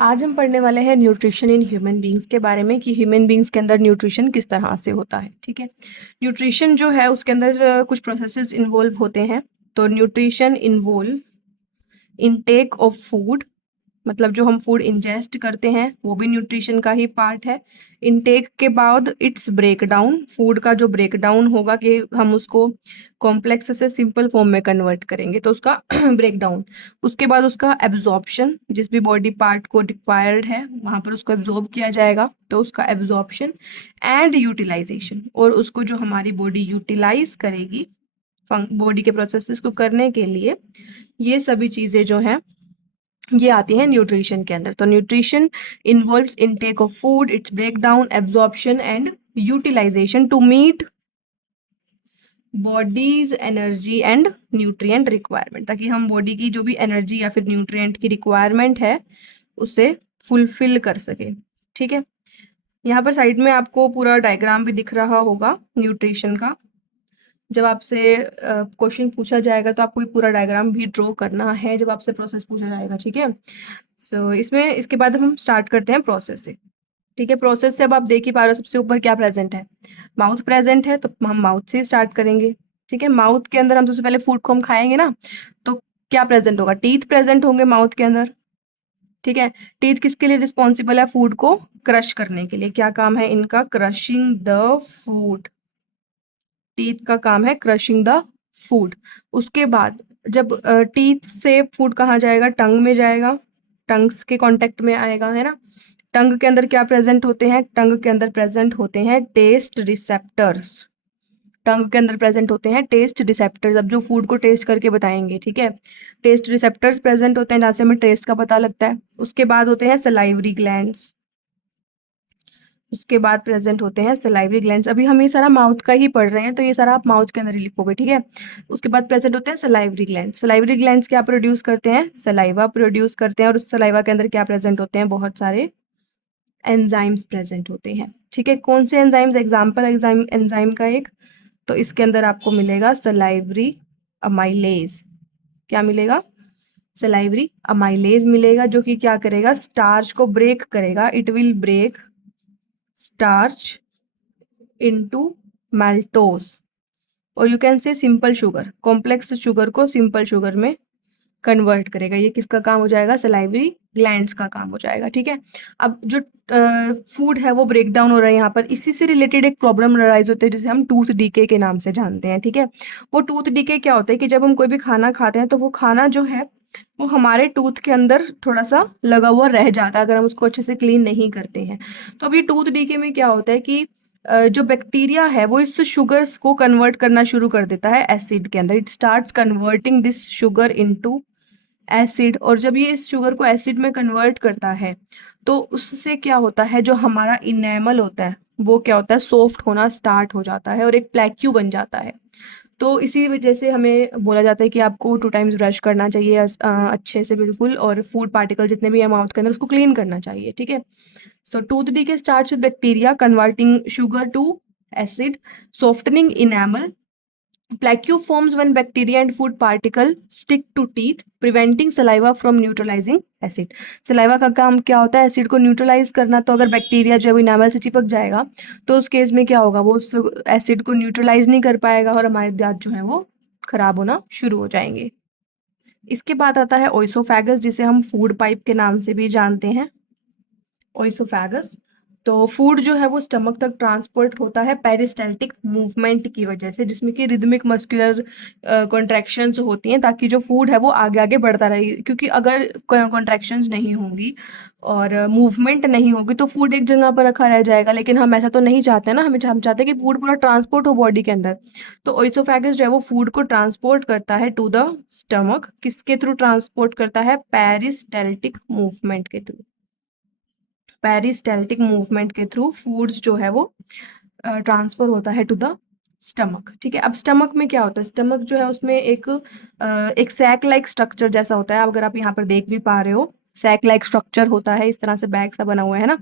आज हम पढ़ने वाले हैं न्यूट्रिशन इन ह्यूमन बींग्स के बारे में कि ह्यूमन बींग्स के अंदर न्यूट्रिशन किस तरह से होता है। ठीक है, न्यूट्रिशन जो है उसके अंदर कुछ प्रोसेसेस इन्वॉल्व होते हैं। तो nutrition involve intake of food, मतलब जो हम फूड इंजेस्ट करते हैं वो भी न्यूट्रिशन का ही पार्ट है। इनटेक के बाद इट्स ब्रेकडाउन, फूड का जो ब्रेकडाउन होगा कि हम उसको कॉम्प्लेक्स से सिंपल फॉर्म में कन्वर्ट करेंगे तो उसका ब्रेकडाउन। उसके बाद उसका एब्जॉर्प्शन, जिस भी बॉडी पार्ट को रिक्वायर्ड है वहाँ पर उसको एब्जॉर्ब किया जाएगा तो उसका एब्जॉर्प्शन। एंड यूटिलाइजेशन, और उसको जो हमारी बॉडी यूटिलाइज करेगी बॉडी के प्रोसेसेस को करने के लिए, ये सभी चीज़ें जो हैं ये आती हैं न्यूट्रिशन के अंदर। तो nutrition involves intake of food, its breakdown, absorption and utilisation to meet body's energy and nutrient requirement, ताकि हम बॉडी की जो भी एनर्जी या फिर न्यूट्रिएंट की रिक्वायरमेंट है उसे फुलफिल कर सके। ठीक है, यहाँ पर साइड में आपको पूरा डायग्राम भी दिख रहा होगा न्यूट्रिशन का। जब आपसे क्वेश्चन पूछा जाएगा तो आपको ये पूरा डायग्राम भी ड्रॉ करना है जब आपसे प्रोसेस पूछा जाएगा। ठीक है, सो इसके बाद हम स्टार्ट करते हैं प्रोसेस से। ठीक है, प्रोसेस से अब आप देख ही पा रहे हो सबसे ऊपर क्या प्रेजेंट है, माउथ प्रेजेंट है, तो हम माउथ से स्टार्ट करेंगे। ठीक है, माउथ के अंदर हम सबसे पहले फूड को हम खाएंगे ना, तो क्या प्रेजेंट होगा, टीथ प्रेजेंट होंगे माउथ के अंदर। ठीक है, टीथ किसके लिए रिस्पॉन्सिबल है, फूड को क्रश करने के लिए। क्या काम है इनका, क्रशिंग द फूड। टीथ का काम है क्रशिंग द फूड। उसके बाद जब टीथ से फूड कहाँ जाएगा, टंग में जाएगा, टंग्स के कांटेक्ट में आएगा, है ना। टंग के अंदर क्या प्रेजेंट होते हैं, टंग के अंदर प्रेजेंट होते हैं टेस्ट रिसेप्टर्स। टंग के अंदर प्रेजेंट होते हैं टेस्ट रिसेप्टर्स, अब जो फूड को टेस्ट करके बताएंगे। ठीक है, टेस्ट रिसेप्टर्स प्रेजेंट होते हैं जहाँ से हमें टेस्ट का पता लगता है। उसके बाद होते हैं सलाइवरी ग्लैंड्स। उसके बाद प्रेजेंट होते हैं सलाइवरी ग्लैंड्स। अभी हम ये सारा माउथ का ही पढ़ रहे हैं तो ये सारा आप माउथ के अंदर ही लिखोगे। ठीक है, उसके बाद प्रेजेंट होते हैं सलाइवरी ग्लैंड्स। सलाइवरी ग्लैंड्स क्या प्रोड्यूस करते हैं, सलाइवा प्रोड्यूस करते हैं, और उस सलाइवा के अंदर क्या प्रेजेंट होते हैं, बहुत सारे एंजाइम्स प्रेजेंट होते हैं। ठीक है, कौन से एंजाइम्स, एग्जाम्पल एंजाइम का एक, तो इसके अंदर आपको मिलेगा सलाइवरी अमाइलेज। क्या मिलेगा, सलाइवरी अमाइलेज मिलेगा, जो कि क्या करेगा, स्टार्च को ब्रेक करेगा। It will break starch into maltose, और you can say simple sugar, complex sugar को सिंपल शुगर में कन्वर्ट करेगा। ये किसका काम हो जाएगा, सलाइवरी ग्लैंड्स का काम हो जाएगा। ठीक है, अब जो फूड है वो ब्रेक डाउन हो रहा है यहाँ पर, इसी से रिलेटेड एक प्रॉब्लम राइज होती है जिसे हम टूथ डीके के नाम से जानते हैं। ठीक है, वो टूथ डीके क्या होता है कि जब हम कोई भी खाना खाते हैं तो वो खाना जो है वो हमारे टूथ के अंदर थोड़ा सा लगा हुआ रह जाता है अगर हम उसको अच्छे से क्लीन नहीं करते हैं। तो अभी टूथ डीके में क्या होता है कि जो बैक्टीरिया है वो इस शुगर्स को कन्वर्ट करना शुरू कर देता है एसिड के अंदर। It starts converting this sugar into acid, और जब ये इस शुगर को एसिड में कन्वर्ट करता है तो उससे क्या होता है, जो हमारा इनेमल होता है वो क्या होता है, सॉफ्ट होना स्टार्ट हो जाता है और एक प्लेक्यू बन जाता है। तो इसी वजह से हमें बोला जाता है कि आपको 2 टाइम्स ब्रश करना चाहिए अच्छे से बिल्कुल, और फूड पार्टिकल जितने भी है माउथ के अंदर उसको क्लीन करना चाहिए। ठीक है, so tooth decay starts with bacteria converting sugar to acid, softening enamel. Plaque forms when bacteria and food particle stick to teeth, preventing saliva from neutralizing acid. Saliva का काम क्या होता है, एसिड को न्यूट्रलाइज करना। तो अगर बैक्टीरिया जब इनामल से चिपक जाएगा तो उस केस में क्या होगा, वो उस एसिड को न्यूट्रलाइज नहीं कर पाएगा और हमारे दांत जो है वो खराब होना शुरू हो जाएंगे। इसके बाद आता है ओइसोफेगस, जिसे हम फूड पाइप के नाम से भी जानते हैं। ओइसोफेगस, तो फूड जो है वो स्टमक तक ट्रांसपोर्ट होता है पेरिस्टैल्टिक मूवमेंट की वजह से, जिसमें कि रिदमिक मस्कुलर कॉन्ट्रैक्शंस होती हैं ताकि जो फूड है वो आगे आगे बढ़ता रहे। क्योंकि अगर कॉन्ट्रैक्शंस नहीं होंगी और मूवमेंट नहीं होगी तो फूड एक जगह पर रखा रह जाएगा, लेकिन हम ऐसा तो नहीं चाहते ना, हम चाहते हैं कि फूड पूरा ट्रांसपोर्ट हो बॉडी के अंदर। तो ओइसोफेगस जो है वो फूड को ट्रांसपोर्ट करता है टू द स्टमक। किसके थ्रू ट्रांसपोर्ट करता है, पेरिस्टैल्टिक मूवमेंट के थ्रू। पेरिस्टैल्टिक मूवमेंट के थ्रू फूड्स जो है वो ट्रांसफर होता है टू द स्टमक। ठीक है, अब स्टमक में क्या होता है, स्टमक जो है उसमें एक सैक लाइक स्ट्रक्चर जैसा होता है। अगर आप यहाँ पर देख भी पा रहे हो, सैक लाइक स्ट्रक्चर होता है, इस तरह से बैग सा बना हुआ है ना,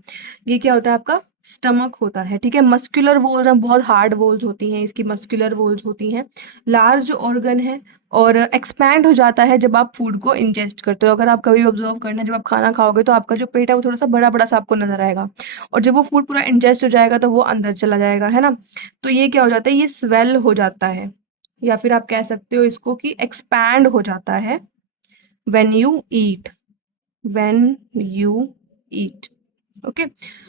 ये क्या होता है आपका स्टमक होता है, ठीक है। मस्कुलर वोल्स हैं, बहुत हार्ड वोल्स होती हैं इसकी, मस्कुलर वोल्स होती हैं। लार्ज ऑर्गन है और एक्सपैंड हो जाता है जब आप फूड को इंजेस्ट करते हो। अगर आप कभी ऑब्जर्व करना, जब आप खाना खाओगे तो आपका जो पेट है वो थोड़ा सा बड़ा बड़ा सा आपको नजर आएगा, और जब वो फूड पूरा इंजेस्ट हो जाएगा तो वो अंदर चला जाएगा, है ना। तो ये क्या हो जाता है, ये स्वेल हो जाता है, या फिर आप कह सकते हो इसको कि एक्सपैंड हो जाता है when you eat, when you eat. Okay,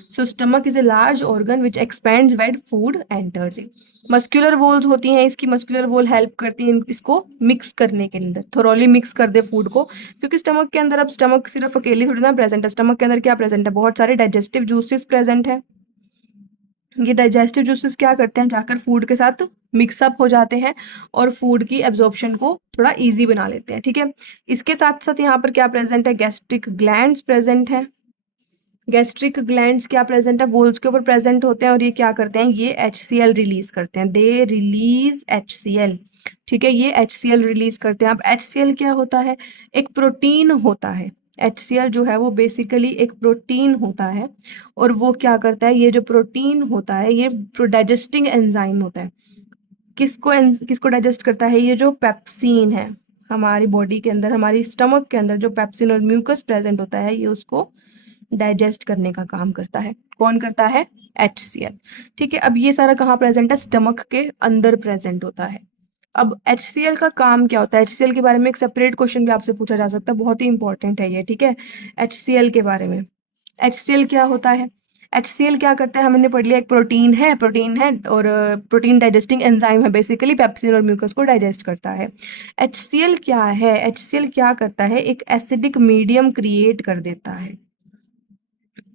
so stomach is a large organ which expands when food enters it. Muscular walls होती हैं इसकी, मस्कुलर वोल हेल्प करती हैं इसको मिक्स करने के अंदर, थोरोली मिक्स कर दे फूड को, क्योंकि स्टमक के अंदर, अब स्टमक सिर्फ अकेली थोड़ी ना प्रेजेंट है, स्टमक के अंदर क्या प्रेजेंट है, बहुत सारे डाइजेस्टिव जूसेस प्रेजेंट है। ये डाइजेस्टिव जूसेस क्या करते हैं, जाकर फूड के साथ मिक्सअप हो जाते हैं और फूड की एब्जॉर्प्शन को थोड़ा इजी बना लेते हैं, ठीक है। इसके साथ साथ यहाँ पर क्या प्रेजेंट है, गैस्ट्रिक ग्लैंड्स प्रेजेंट है। गैस्ट्रिक ग्लैंड्स क्या प्रेजेंट है, वोल्स के ऊपर प्रेजेंट होते हैं, और ये क्या करते हैं, ये HCl रिलीज करते हैं, दे रिलीज HCl, ठीक है। ये HCl रिलीज करते हैं। अब HCl क्या होता है, एक प्रोटीन होता है। HCl जो है वो बेसिकली एक प्रोटीन होता है, और वो क्या करता है, ये जो प्रोटीन होता है ये डाइजेस्टिंग एंजाइम होता है। किसको डाइजेस्ट करता है, ये जो पेप्सिन है हमारी बॉडी के अंदर, हमारी स्टमक के अंदर जो पेप्सिन और म्यूकस प्रेजेंट होता है, ये उसको डाइजेस्ट करने का काम करता है। कौन करता है, HCl, ठीक है। अब ये सारा कहाँ प्रेजेंट है, स्टमक के अंदर प्रेजेंट होता है। अब HCl का काम क्या होता है, HCl के बारे में एक सेपरेट क्वेश्चन भी आपसे पूछा जा सकता है, बहुत ही इंपॉर्टेंट है ये, ठीक है। HCl के बारे में, HCl क्या होता है, HCl क्या करता है, हमने पढ़ लिया, एक प्रोटीन है और प्रोटीन डाइजेस्टिंग एंजाइम है, बेसिकली पेप्सिन और म्यूकस को डाइजेस्ट करता है। HCl क्या है, HCl क्या करता है, एक एसिडिक मीडियम क्रिएट कर देता है,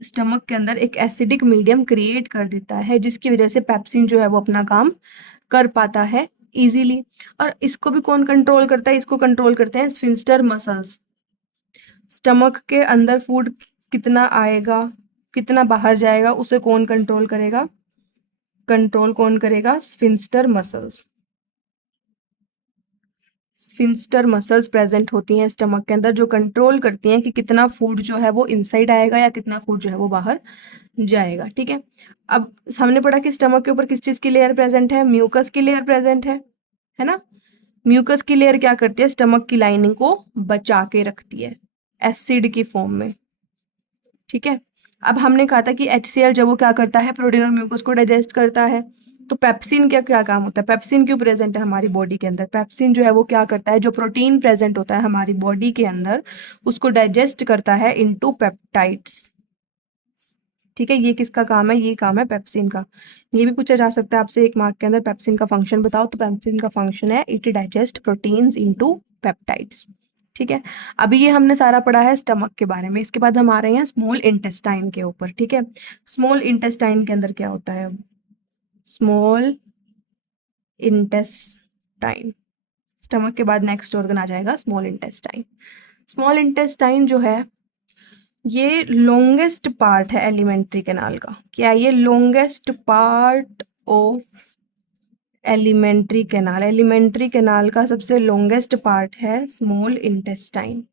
स्टमक के अंदर एक एसिडिक मीडियम क्रिएट कर देता है, जिसकी वजह से पेप्सिन जो है वो अपना काम कर पाता है इजीली। और इसको भी कौन कंट्रोल करता है, इसको कंट्रोल करते हैं स्फिंक्टर मसल्स। स्टमक के अंदर फूड कितना आएगा, कितना बाहर जाएगा, उसे कौन कंट्रोल करेगा, कंट्रोल कौन करेगा, sphincter muscles. Sphincter muscles present होती हैं स्टमक के अंदर, जो कंट्रोल करती हैं कि कितना फूड जो है वो इनसाइड आएगा या कितना फूड जो है वो बाहर जाएगा, ठीक है। अब हमने पढ़ा कि स्टमक के ऊपर किस चीज की लेयर प्रेजेंट है, म्यूकस की लेयर प्रेजेंट है ना। म्यूकस की लेयर क्या करती है, स्टमक की लाइनिंग को बचा के रखती है एसिड की फॉर्म में, ठीक है। अब हमने कहा था कि HCl जब वो क्या करता है, प्रोटीन और म्यूकस को डाइजेस्ट करता है, तो पेप्सिन क्या क्या काम होता है, पेप्सिन क्यों प्रेजेंट है हमारी बॉडी के अंदर, पेप्सिन जो है वो क्या करता है, जो प्रोटीन प्रेजेंट होता है हमारी बॉडी के अंदर उसको डाइजेस्ट करता है इनटू पेप्टाइड्स, ठीक है। ये किसका काम है, ये काम है पेप्सिन का। ये भी पूछा जा सकता है आपसे एक मार्क के अंदर, पेप्सिन का फंक्शन बताओ, तो पेप्सिन का फंक्शन है it digest proteins into peptides, ठीक है। अभी ये हमने सारा पढ़ा है स्टमक के बारे में, इसके बाद हम आ रहे हैं स्मॉल इंटेस्टाइन के ऊपर, ठीक है। स्मॉल इंटेस्टाइन के अंदर क्या होता है, स्मॉल इंटेस्टाइन, स्टमक के बाद नेक्स्ट ऑर्गन आ जाएगा स्मॉल इंटेस्टाइन। स्मॉल इंटेस्टाइन जो है ये लॉन्गेस्ट पार्ट है एलिमेंट्री कैनाल का, क्या ये longest part of alimentary canal, alimentary canal का सबसे लॉन्गेस्ट पार्ट है स्मॉल इंटेस्टाइन,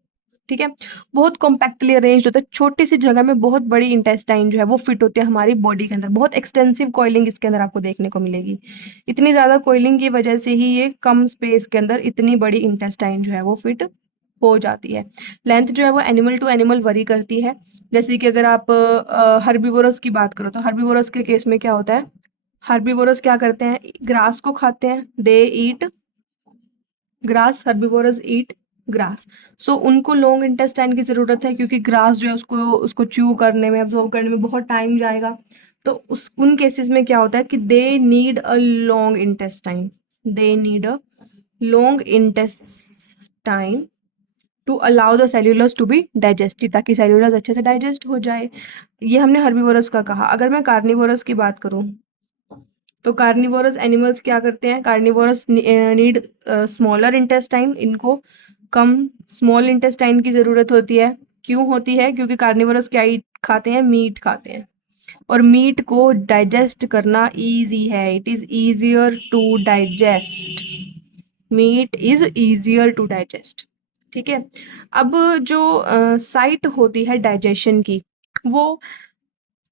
ठीक है। बहुत कॉम्पैक्टली अरेंज होता है, छोटी सी जगह में बहुत बड़ी इंटेस्टाइन जो है वो फिट होती है हमारी बॉडी के अंदर, बहुत एक्सटेंसिव कॉइलिंग इसके अंदर आपको देखने को मिलेगी। इतनी ज्यादा कॉइलिंग की वजह से ही ये कम स्पेस के अंदर इतनी बड़ी इंटेस्टाइन जो है वो फिट हो जाती है। लेंथ जो है वो एनिमल टू एनिमल वरी करती है, जैसे कि अगर आप हर्बीवोरस की बात करो तो हर्बीवोरस के केस में क्या होता है, हर्बीवोरस क्या करते हैं, ग्रास को खाते हैं, दे ईट ग्रास, हर्बीवोरस ईट ग्रास। सो उनको लॉन्ग इंटेस्टाइन की जरूरत है, क्योंकि ग्रास जो है उसको उसको च्यू करने में, अब्जॉर्ब करने में बहुत टाइम जाएगा। तो उस उन केसेस में क्या होता है कि they need a long intestine, they need a long intestine to allow the cellulose to be digested, ताकि सेल्यूलस अच्छे से डाइजेस्ट हो जाए। ये हमने हर्बीवोरस का कहा। अगर मैं कार्निवोरस की बात करूं तो कार्निवोरस एनिमल्स क्या करते हैं, कार्निवोरस नीड स्मॉलर इंटेस्टाइन, इनको कम स्मॉल इंटेस्टाइन की जरूरत होती है। क्यों होती है, क्योंकि कार्निवोरस क्या खाते हैं, मीट खाते हैं, और मीट को डाइजेस्ट करना इजी है, it is easier to digest, meat is easier to digest, ठीक है। अब जो साइट होती है डाइजेशन की वो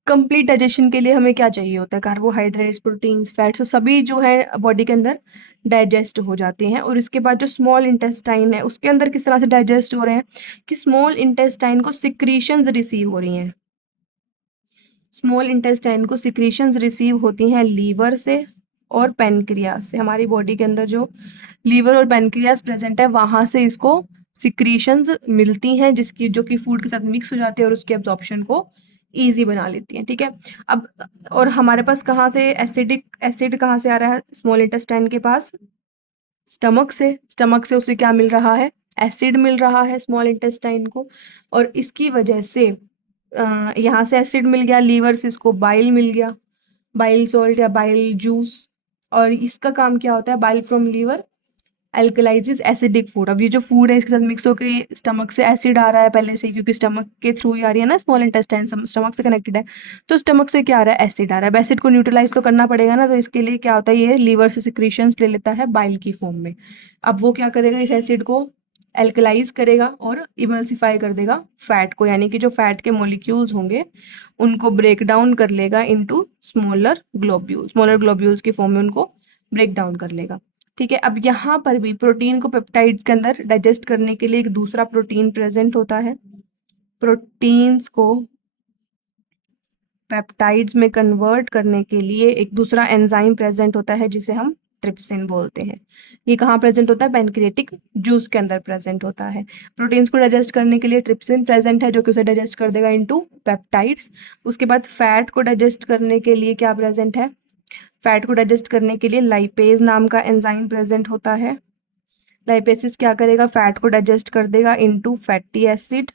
कंप्लीट डाइजेशन के लिए हमें क्या चाहिए होता है, कार्बोहाइड्रेट्स, प्रोटीन्स, फैट्स, सभी जो है बॉडी के अंदर डाइजेस्ट हो जाते हैं। और इसके बाद जो स्मॉल इंटेस्टाइन है उसके अंदर किस तरह से डाइजेस्ट हो रहे हैं कि स्मॉल इंटेस्टाइन को सिक्रीशंस रिसीव हो रही हैं। स्मॉल इंटेस्टाइन को सिक्रीशंस रिसीव होती हैं लीवर से और पेनक्रियास से। हमारी बॉडी के अंदर जो लीवर और पेनक्रियास प्रेजेंट है वहां से इसको सिक्रीशंस मिलती हैं, जिसकी जो कि फूड के साथ मिक्स हो जाती है और उसके एब्जॉर्प्शन को इजी बना लेती हैं। ठीक है, अब और हमारे पास कहाँ से एसिड कहाँ से आ रहा है स्मॉल इंटेस्टाइन के पास, स्टमक से। स्टमक से उसे क्या मिल रहा है, एसिड मिल रहा है स्मॉल इंटेस्टाइन को। और इसकी वजह से यहाँ से एसिड मिल गया, लीवर से इसको बाइल मिल गया, बाइल सॉल्ट या बाइल जूस। और इसका काम क्या होता है, bile from liver alkalises acidic food. अब ये जो फूड है इसके साथ मिक्स होकर स्टमक से एसिड आ रहा है पहले से ही, क्योंकि स्टमक के थ्रू ही आ रही है ना, स्मॉल इंटेस्टाइन स्टमक से कनेक्टेड है, तो स्टमक से क्या आ रहा है, एसिड आ रहा है। अब एसिड को न्यूट्रलाइज तो करना पड़ेगा ना, तो इसके लिए क्या होता है, ये लीवर से सिक्रीशंस ले लेता है बाइल की फॉर्म में। अब वो क्या करेगा, इस एसिड को एल्कलाइज करेगा और इमल्सिफाई कर देगा फैट को, यानी कि जो फैट के मॉलिक्यूल्स होंगे उनको ब्रेक डाउन कर लेगा इनटू स्मॉलर ग्लोब्यूल्स की फॉर्म में उनको ब्रेक डाउन कर लेगा। ठीक है, अब यहाँ पर भी प्रोटीन को पेप्टाइड्स के अंदर डाइजेस्ट करने के लिए एक दूसरा प्रोटीन प्रेजेंट होता है। प्रोटीन्स को पेप्टाइड्स में कन्वर्ट करने के लिए एक दूसरा एंजाइम प्रेजेंट होता है जिसे हम ट्रिप्सिन बोलते हैं। ये कहाँ प्रेजेंट होता है, पैनक्रियाटिक जूस के अंदर प्रेजेंट होता है। प्रोटीन्स को डाइजेस्ट करने के लिए ट्रिप्सिन प्रेजेंट है जो कि उसे डाइजेस्ट कर देगा इनटू पेप्टाइड्स। उसके बाद फैट को डाइजेस्ट करने के लिए क्या प्रेजेंट है, फैट को डाइजेस्ट करने के लिए लाइपेज नाम का एंजाइम प्रेजेंट होता है। लाइपेसिस क्या करेगा, फैट को डाइजेस्ट कर देगा into fatty acid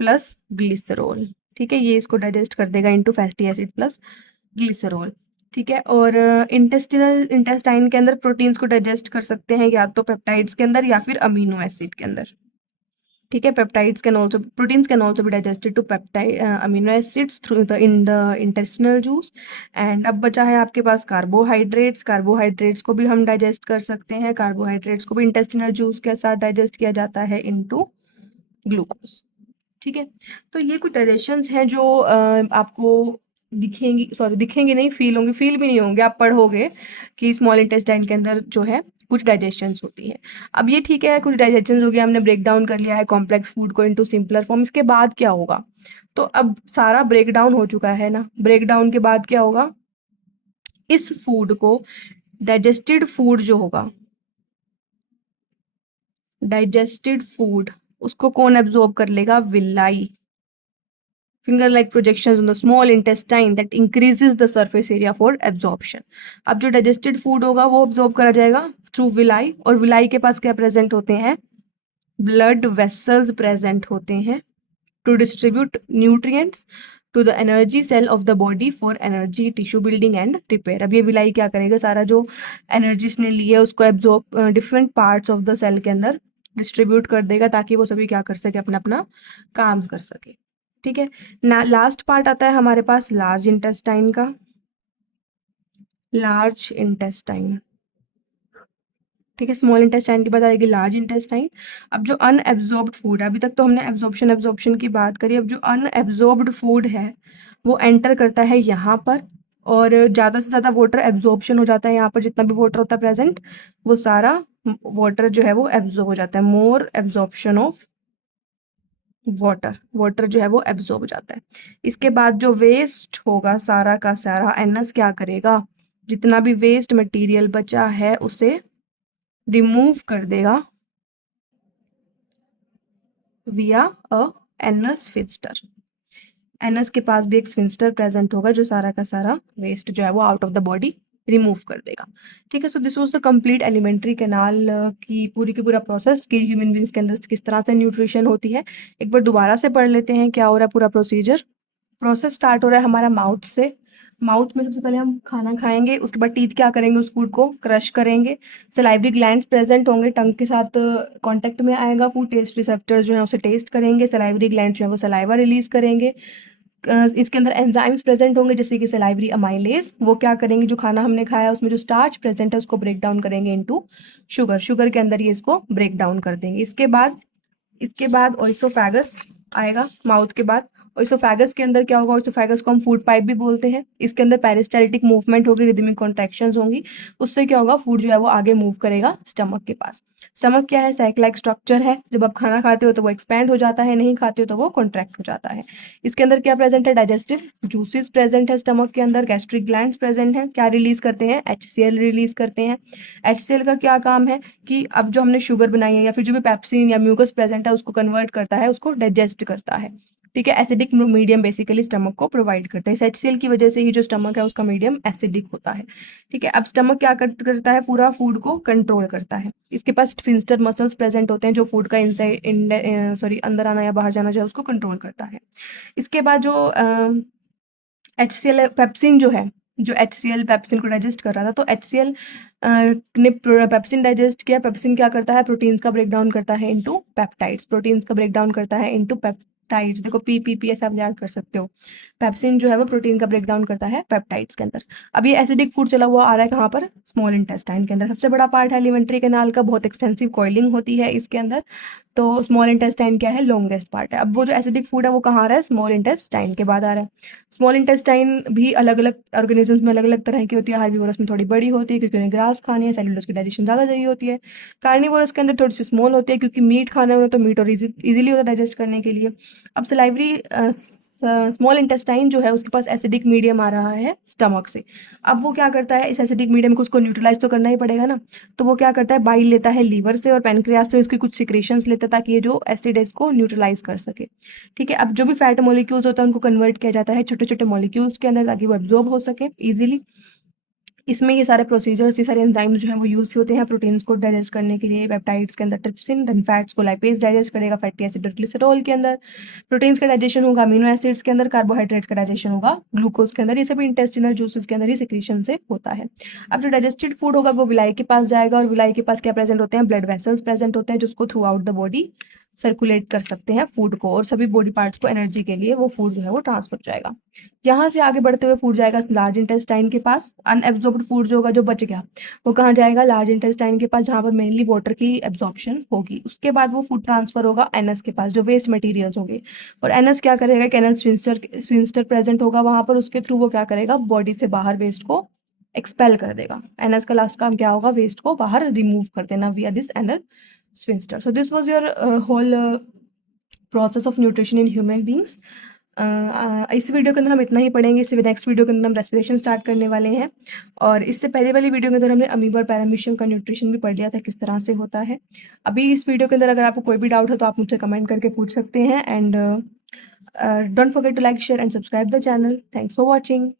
plus glycerol. ठीक है, ये इसको डाइजेस्ट कर देगा into fatty acid plus glycerol. ठीक है, और इंटेस्टाइन के अंदर प्रोटीन्स को डाइजेस्ट कर सकते हैं या तो पेप्टाइड्स के अंदर या फिर अमीनो एसिड के अंदर। ठीक है, proteins can also be digested to peptide amino acids through the intestinal juice। And अब बचा है आपके पास कार्बोहाइड्रेट्स को भी हम डाइजेस्ट कर सकते हैं। कार्बोहाइड्रेट्स को भी इंटेस्टिनल जूस के साथ डाइजेस्ट किया जाता है इनटू ग्लूकोज। ठीक है, तो ये कुछ डाइजेशंस हैं जो आपको दिखेंगी नहीं, फील भी नहीं होंगे, आप पढ़ोगे कि स्मॉल इंटेस्टाइन के अंदर जो है कुछ डाइजेशंस होती है। अब ये ठीक है, कुछ डाइजेशंस हो गया, हमने ब्रेक डाउन कर लिया है कॉम्प्लेक्स फूड को इनटू सिंपलर फॉर्म। इसके बाद क्या होगा, तो अब सारा ब्रेक डाउन हो चुका है ना, ब्रेक डाउन के बाद क्या होगा, इस फूड को डाइजेस्टेड फूड जो होगा, डाइजेस्टेड फूड उसको कौन एब्जॉर्ब कर लेगा, villi. finger like projections on the small intestine that increases the surface area for absorption। अब जो digested food होगा वो absorb करा जाएगा through villi, और villi के पास क्या present होते हैं, blood vessels present होते हैं to distribute nutrients to the energy cell of the body for energy, tissue building and repair। अब ये विलाई क्या करेगा, सारा जो एनर्जी इसने ली है उसको absorb different parts of the cell के अंदर डिस्ट्रीब्यूट कर देगा ताकि वो सभी क्या कर सके, अपना अपना काम कर सके। ठीक है ना, लास्ट पार्ट आता है हमारे पास लार्ज इंटेस्टाइन का। लार्ज इंटेस्टाइन, ठीक है, स्मॉल इंटेस्टाइन की बात आएगी, लार्ज इंटेस्टाइन। अब जो अनएब्जॉर्ब्ड फूड है, अभी तक तो हमने एब्जॉर्प्शन की बात करी, अब जो अनएब्जॉर्ब्ड फूड है वो एंटर करता है यहाँ पर, और ज़्यादा से ज़्यादा वाटर एब्जॉर्प्शन हो जाता है यहाँ पर, जितना भी वाटर होता है प्रेजेंट वो सारा वाटर जो है वो एब्जॉर्ब हो जाता है। मोर एब्जॉर्प्शन ऑफ वाटर जो है वो एब्जॉर्ब हो जाता है। इसके बाद जो वेस्ट होगा सारा का सारा, एनएस क्या करेगा, जितना भी वेस्ट मटेरियल बचा है उसे रिमूव कर देगा विया अ एनस स्फिंक्टर। एनस के पास भी एक स्फिंक्टर प्रेजेंट होगा जो सारा का सारा वेस्ट जो है वो out of the body remove कर देगा। ठीक है, सो this was the complete alimentary canal की पूरा प्रोसेस कि ह्यूमन बींग्स के अंदर किस तरह से न्यूट्रिशन होती है। एक बार दोबारा से पढ़ लेते हैं क्या हो रहा है पूरा प्रोसेस स्टार्ट हो रहा है हमारा माउथ से। माउथ में सबसे पहले हम खाना खाएंगे, उसके बाद टीथ क्या करेंगे, उस फूड को क्रश करेंगे। सलाइवरी ग्लैंड्स प्रेजेंट होंगे, टंग के साथ कांटेक्ट में आएगा फूड, टेस्ट रिसेप्टर्स जो है उसे टेस्ट करेंगे, सलाइवरी ग्लैंड जो है वो सलाइवा रिलीज करेंगे। इसके अंदर एंजाइम्स प्रेजेंट होंगे जैसे कि सलाइवरी अमाइलेज, वो क्या करेंगे, जो खाना हमने खाया उसमें जो स्टार्च प्रेजेंट है उसको ब्रेक डाउन करेंगे इनटू शुगर के अंदर ये इसको ब्रेक डाउन कर देंगे। इसके बाद ऑइसोफैगस आएगा माउथ के बाद, इसोफेगस के अंदर क्या होगा, इसोफेगस को हम फूड पाइप भी बोलते हैं। इसके अंदर पेरिस्टाल्टिक मूवमेंट होगी, रिदमिक कॉन्ट्रैक्शंस होंगी, उससे क्या होगा, फूड जो है वो आगे मूव करेगा स्टमक के पास। स्टमक क्या है, सैक लाइक स्ट्रक्चर है। जब आप खाना खाते हो तो वो एक्सपैंड हो जाता है, नहीं खाते हो तो वो कॉन्ट्रैक्ट हो जाता है। इसके अंदर क्या प्रेजेंट है, डाइजेस्टिव जूसेस प्रेजेंट है स्टमक के अंदर, गैस्ट्रिक ग्लैंड्स प्रेजेंट है। क्या रिलीज करते हैं, HCl रिलीज करते हैं। HCl का क्या काम है कि अब जो हमने शुगर बनाई है या फिर जो भी पेप्सिन या म्यूकस प्रेजेंट है उसको कन्वर्ट करता है, उसको डाइजेस्ट करता है। ठीक है, एसिडिक मीडियम बेसिकली स्टमक को प्रोवाइड करता है। इस HCl की वजह से ही जो स्टमक है उसका मीडियम एसिडिक होता है। ठीक है, अब स्टमक क्या करता है, पूरा फूड को कंट्रोल करता है। इसके पास स्फिंक्टर मसल्स प्रेजेंट होते हैं जो फूड का अंदर आना या बाहर जाना जो है उसको कंट्रोल करता है। इसके बाद जो HCl पेप्सिन जो है, जो HCl पेप्सिन को डाइजेस्ट कर रहा था, तो HCl ने पेप्सिन डाइजेस्ट किया। पेप्सिन क्या करता है, प्रोटीन्स का ब्रेक डाउन करता है इनटू पेप्टाइड्स, प्रोटीन्स का ब्रेक डाउन करता है इनटू पेप्टाइड्स। देखो PPP ऐसा आप याद कर सकते हो। पेप्सिन जो है वो प्रोटीन का ब्रेक डाउन करता है पेप्टाइड्स के अंदर। अब ये एसिडिक फूड चला हुआ आ रहा है कहाँ पर, स्मॉल इंटेस्टाइन के अंदर। सबसे बड़ा पार्ट है एलिमेंट्री कैनाल का, बहुत एक्सटेंसिव कॉइलिंग होती है इसके अंदर। तो स्मॉल इंटेस्टाइन क्या है, लॉन्गेस्ट पार्ट है। अब वो जो एसिडिक फूड है वो कहाँ आ रहा है, स्मॉल इंटेस्टाइन के बाद आ रहा है। स्मॉल इंटेस्टाइन भी अलग अलग ऑर्गेनिजम्स में अलग अलग तरह की होती है। हार्बीवोरस में थोड़ी बड़ी होती है क्योंकि उन्हें ग्रास खानी है, सेलुलोज की डाइजेशन ज़्यादा चाहिए होती है। कार्निवोरस के अंदर थोड़ी सी स्मॉल होती है क्योंकि मीट खाना है तो मीट और इजीली होता है डाइजेस्ट करने के लिए। अब सलाइवरी स्मॉल इंटेस्टाइन जो है उसके पास एसिडिक मीडियम आ रहा है स्टमक से। अब वो क्या करता है, इस एसिडिक मीडियम को उसको न्यूट्रलाइज तो करना ही पड़ेगा ना, तो वो क्या करता है, बाइल लेता है लीवर से और पैनक्रियास से उसकी कुछ सिक्रेशंस लेता है ताकि ये जो एसिड है इसको न्यूट्रलाइज कर सके। ठीक है, अब जो भी फैट मॉलिक्यूल्स होता है उनको कन्वर्ट किया जाता है छोटे छोटे मॉलिक्यूल्स के अंदर ताकि वो एब्जॉर्ब हो सके इजीली। इसमें ये सारे प्रोसीजर्स, ये सारे एंजाइम्स जो हैं वो यूज़ होते हैं प्रोटीन्स को डाइजेस्ट करने के लिए। पेप्टाइड्स के अंदर ट्रिप्सिन, देन फैट्स को लाइपेज डाइजेस्ट करेगा, फैटी एसिड और ग्लिसरॉल के अंदर। प्रोटीन्स का डाइजेशन होगा अमीनो एसिड्स के अंदर, कार्बोहाइड्रेट्स का डाइजेशन होगा ग्लूकोज के अंदर। ये सभी इंटेस्टिनल जूसेस के अंदर ही सिक्रीशन से होता है। अब जो डाइजेस्टेड फूड होगा वो विलाई के पास जाएगा, और विलाई के पास क्या प्रेजेंट होते हैं, ब्लड वेसल्स प्रेजेंट होते हैं जो उसको through out the body circulate कर सकते हैं फूड को, और सभी बॉडी पार्ट्स को एनर्जी के लिए वो फूड जो है वो ट्रांसफर जाएगा। यहाँ से आगे बढ़ते हुए फूड जाएगा लार्ज इंटेस्टाइन के पास। अनएब्जॉर्ब्ड फूड जो होगा, जो बच गया, वो कहाँ जाएगा, लार्ज इंटेस्टाइन के पास जहाँ पर मेनली वाटर की एब्जॉर्प्शन होगी। उसके बाद वो फूड ट्रांसफर होगा एनएस के पास, जो वेस्ट मटेरियल्स होंगे। और एनएस क्या करेगा, कैनल स्फिंक्टर प्रेजेंट होगा वहाँ पर, उसके थ्रू वो क्या करेगा, बॉडी से बाहर वेस्ट को एक्सपेल कर देगा। एनएस का लास्ट काम क्या होगा, वेस्ट को बाहर रिमूव कर देना via this anal sphincter. So this was your whole process of nutrition in human beings. इस वीडियो के अंदर हम इतना ही पढ़ेंगे। इससे नेक्स्ट वीडियो के अंदर हम रेस्पिरेशन स्टार्ट करने वाले हैं, और इससे पहले वाली वीडियो के अंदर हमने अमीबा और पैरामीशियम का न्यूट्रिशन भी पढ़ लिया था, किस तरह से होता है। अभी इस वीडियो के अंदर अगर आपको कोई भी डाउट है तो आप मुझसे कमेंट करके पूछ सकते हैं। And don't forget to like, share and subscribe the channel. Thanks for watching.